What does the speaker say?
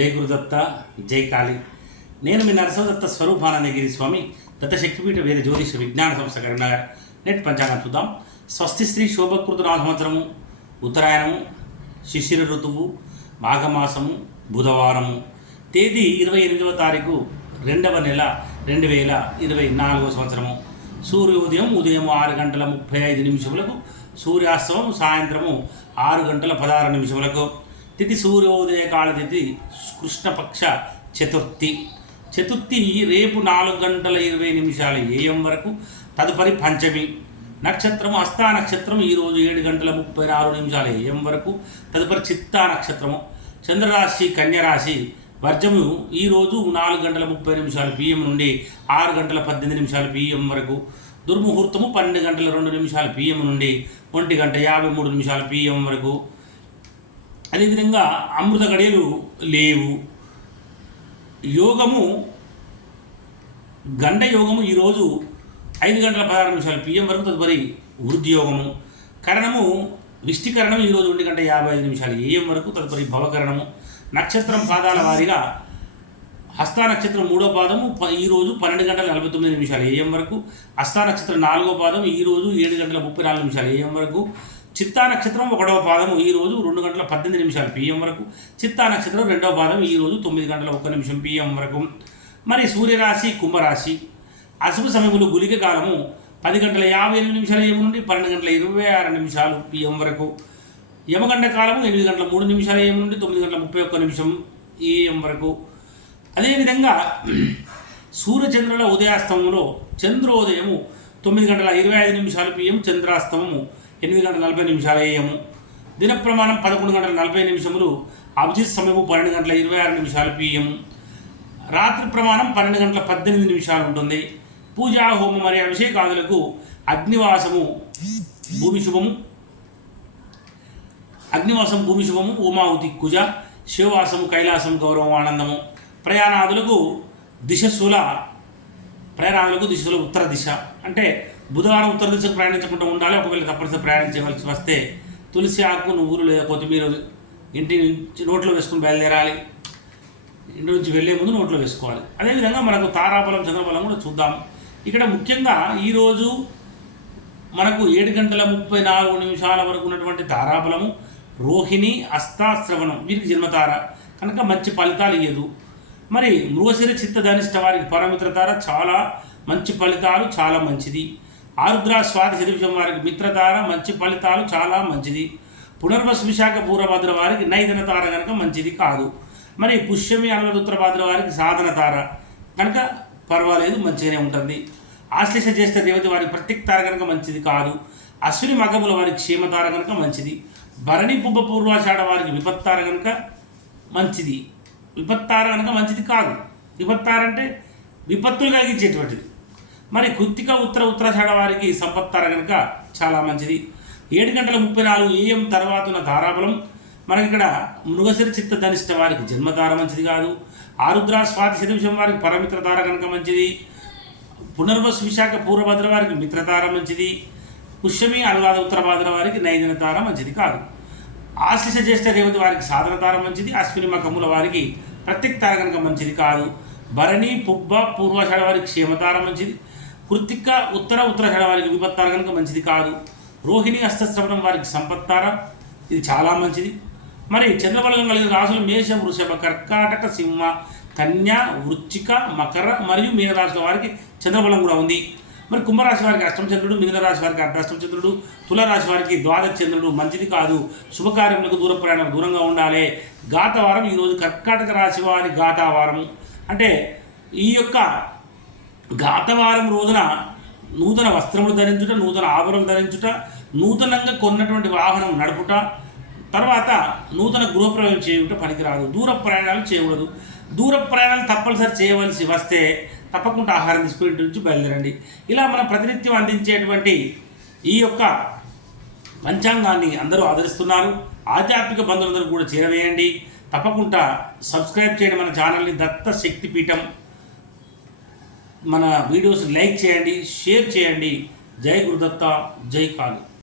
జై గురుదత్త జై కాళి. నేను మీ నరసింహదత్త స్వరూపానందగిరి స్వామి దత్త శక్తిపీఠ వేద జ్యోతిష విజ్ఞాన సంస్థ కరీంనగర్. నెట్ పంచాంగం చూద్దాం. స్వస్తి శ్రీ శోభకృత నాలుగు సంవత్సరము ఉత్తరాయణము శిశిర ఋతువు మాఘమాసము బుధవారము. తేదీ ఇరవై ఎనిమిదవ తారీఖు రెండవ నెల రెండు వేల ఇరవై నాలుగవ సంవత్సరము. సూర్యోదయం ఉదయం ఆరు గంటల ముప్పై ఐదు నిమిషములకు సూర్యాస్తమం సాయంత్రము ఆరు గంటల పదహారు నిమిషములకు. తిథి సూర్యోదయ కాల తిథి కృష్ణపక్ష చతుర్థి. చతుర్థి రేపు నాలుగు గంటల ఇరవై నిమిషాల ఏఎం వరకు తదుపరి పంచమి. నక్షత్రము హస్తా నక్షత్రం ఈరోజు ఏడు గంటల ముప్పై నాలుగు నిమిషాల ఏఎం వరకు తదుపరి చిత్తా నక్షత్రము. చంద్రరాశి కన్యరాశి వర్జము ఈరోజు నాలుగు గంటల ముప్పై నిమిషాలు పిఎం నుండి ఆరు గంటల పద్దెనిమిది నిమిషాలు పిఎం వరకు దుర్ముహూర్తము పన్నెండు గంటల రెండు నిమిషాలు పిఎం నుండి ఒంటి గంట యాభై మూడు నిమిషాలు పిఎం వరకు అదేవిధంగా అమృత గడియలు లేవు. యోగము గండ యోగము ఈరోజు ఐదు గంటల పదహారు నిమిషాలు పిఎం వరకు తదుపరి వృద్ధి యోగము. కరణము విష్టికరణం ఈరోజు ఒంటి గంట యాభై ఐదు నిమిషాలు ఏఎం వరకు తదుపరి భవకరణము. నక్షత్రం పాదాల వారీగా హస్తా నక్షత్రం మూడో పాదము ప- ఈరోజు పన్నెండు గంటల నలభై తొమ్మిది నిమిషాలు ఏఎం వరకు. హస్తా నక్షత్రం నాలుగో పాదం ఈరోజు ఏడు గంటల ముప్పై నాలుగు నిమిషాలు ఏఎం వరకు. చిత్తా నక్షత్రం ఒకటవ పాదము ఈరోజు రెండు గంటల పద్దెనిమిది నిమిషాలు పిఎం వరకు. చిత్తా నక్షత్రం రెండవ పాదం ఈరోజు తొమ్మిది గంటల ఒక్క నిమిషం పిఎం వరకు. మరి సూర్యరాశి కుంభరాశి అశుభ సమయములు గులిక కాలము పది గంటల యాభై ఎనిమిది నిమిషాలు ఏము నుండి పన్నెండు గంటల ఇరవై ఆరు నిమిషాలు పిఎం వరకు. యమగంట కాలము ఎనిమిది గంటల మూడు నిమిషాలు ఏము నుండి తొమ్మిది గంటల ముప్పై ఒక్క నిమిషం ఏఎం వరకు. అదేవిధంగా సూర్యచంద్రుల ఉదయాస్తమంలో చంద్రోదయము తొమ్మిది గంటల ఇరవై ఐదు నిమిషాలు పిఎం చంద్రాస్తమము. ఎనిమిది గంటల నలభై నిమిషాలు ఏఎము దిన ప్రమాణం పదకొండు గంటల నలభై నిమిషములు అభిజిత్ సమయము పన్నెండు గంటల ఇరవై ఆరు నిమిషాలు పిఎం. రాత్రి ప్రమాణం పన్నెండు గంటల పద్దెనిమిది నిమిషాలు ఉంటుంది. పూజా హోమం మరియు అభిషేకాదులకు అగ్నివాసము భూమి శుభము. అగ్నివాసం భూమి శుభము ఉమావతి కుజ శివవాసము కైలాసం గౌరవం ఆనందము. ప్రయాణాదులకు దిశశూల ప్రయాణాదులకు దిశలో ఉత్తర దిశ. అంటే బుధవారం ఉత్తర దిశకు ప్రయాణించకుండా ఉండాలి. ఒకవేళ తప్పనిసరి ప్రయాణించవలసి వస్తే తులసి ఆకు నువ్వులు లేదా కొత్తిమీర ఇంటి నుంచి నోట్లో వేసుకుని బయలుదేరాలి. ఇంటి నుంచి వెళ్ళే ముందు నోట్లో వేసుకోవాలి. అదేవిధంగా మనకు తారాబలం చంద్రబలం కూడా చూద్దాం. ఇక్కడ ముఖ్యంగా ఈరోజు మనకు ఏడు గంటల ముప్పై నాలుగు నిమిషాల వరకు ఉన్నటువంటి తారాబలము రోహిణి అస్తాశ్రవణం వీరికి జన్మతార. కనుక మంచి ఫలితాలు ఇయ్యదు. మరి మృగశిర చిత్త ధనిష్ట వారికి పరమిత్ర తార చాలా మంచి ఫలితాలు చాలా మంచిది. ఆరుద్ర స్వాతి శతవిషం వారికి మిత్రతార మంచి ఫలితాలు చాలా మంచిది. పునర్వసు విశాఖ పూర్వభద్ర వారికి నైదన తార కనుక మంచిది కాదు. మరి పుష్యమి అనవద ఉత్తరభద్ర వారికి సాధన తార. కనుక పర్వాలేదు మంచిగానే ఉంటుంది. ఆశ్లేష చేస్తే దేవత వారికి ప్రత్యేక తార కనుక మంచిది కాదు. అశ్విని మగముల వారికి క్షేమతార కనుక మంచిది. భరణి పుబ్బ పూర్వాషాఢ వారికి విపత్తార కనుక మంచిది. విపత్తార కనుక మంచిది కాదు. విపత్తార అంటే విపత్తులు కలిగించేటువంటిది మరి కృత్తిక ఉత్తర ఉత్తరాషాఢ వారికి సంపత్తార కనుక చాలా మంచిది. ఏడు గంటల ముప్పై నాలుగు ఏఎం తర్వాత ఉన్న ధారాబలం. మనకి ఇక్కడ మృగశిర చిత్త ధనిష్ట వారికి జన్మధార మంచిది కాదు. ఆరుద్ర స్వాతి శతవిషం వారికి పరమిత్ర తార కనుక మంచిది. పునర్వసు విశాఖ పూర్వభద్ర వారికి మిత్రతార మంచిది. పుష్యమి అనురాధ ఉత్తరభద్ర వారికి నైదిన తార మంచిది కాదు. ఆశిష జ్యేష్ఠ రేవతి వారికి సాధన తార మంచిది. అశ్విని మకముల వారికి ప్రత్యేక తార కనుక మంచిది కాదు. భరణి పుబ్బ పూర్వాషాఢ వారికి క్షేమతార మంచిది. కృత్తిక ఉత్తర ఉత్తరాషాఢ వారికి విపత్తార కనుక మంచిది కాదు. రోహిణి అస్తశ్రవణం వారికి సంపత్తార. ఇది చాలా మంచిది. మరి చంద్రబలం కలిగిన రాసులు మేష వృషభ కర్కాటక సింహ కన్య వృచ్చిక మకర మరియు మీనరాశుల వారికి చంద్రబలం కూడా ఉంది. మరి కుంభరాశి వారికి అష్టమచంద్రుడు మిథున రాశి వారికి అర్ధాష్టమచంద్రుడు తులారాశి వారికి ద్వాదశ చంద్రుడు మంచిది కాదు. శుభకార్యములకు దూర ప్రయాణం దూరంగా ఉండాలి. గాతవారం ఈరోజు కర్కాటక రాశి వారి గాతావారం అంటే ఈ యొక్క ఘాతవారం రోజున నూతన వస్త్రములు ధరించుట నూతన ఆభరణం ధరించుట నూతనంగా కొన్నటువంటి వాహనం నడుపుట తర్వాత నూతన గృహప్రవేశం చేయుట పనికిరాదు దూర ప్రయాణాలు చేయకూడదు. దూర ప్రయాణాలు తప్పనిసరి చేయవలసి వస్తే తప్పకుండా ఆహారం తీసుకుని నుంచి బయలుదేరండి. ఇలా మనం ప్రతినిత్యం అందించేటువంటి ఈ యొక్క పంచాంగాన్ని అందరూ ఆదరిస్తున్నారు. ఆధ్యాత్మిక బంధువులందరూ కూడా చేరవేయండి. తప్పకుండా సబ్స్క్రైబ్ చేయండి మన ఛానల్ని. దత్త శక్తిపీఠం మన వీడియోస్ లైక్ చేయండి షేర్ చేయండి. జై గురుదత్త జై కాళీ.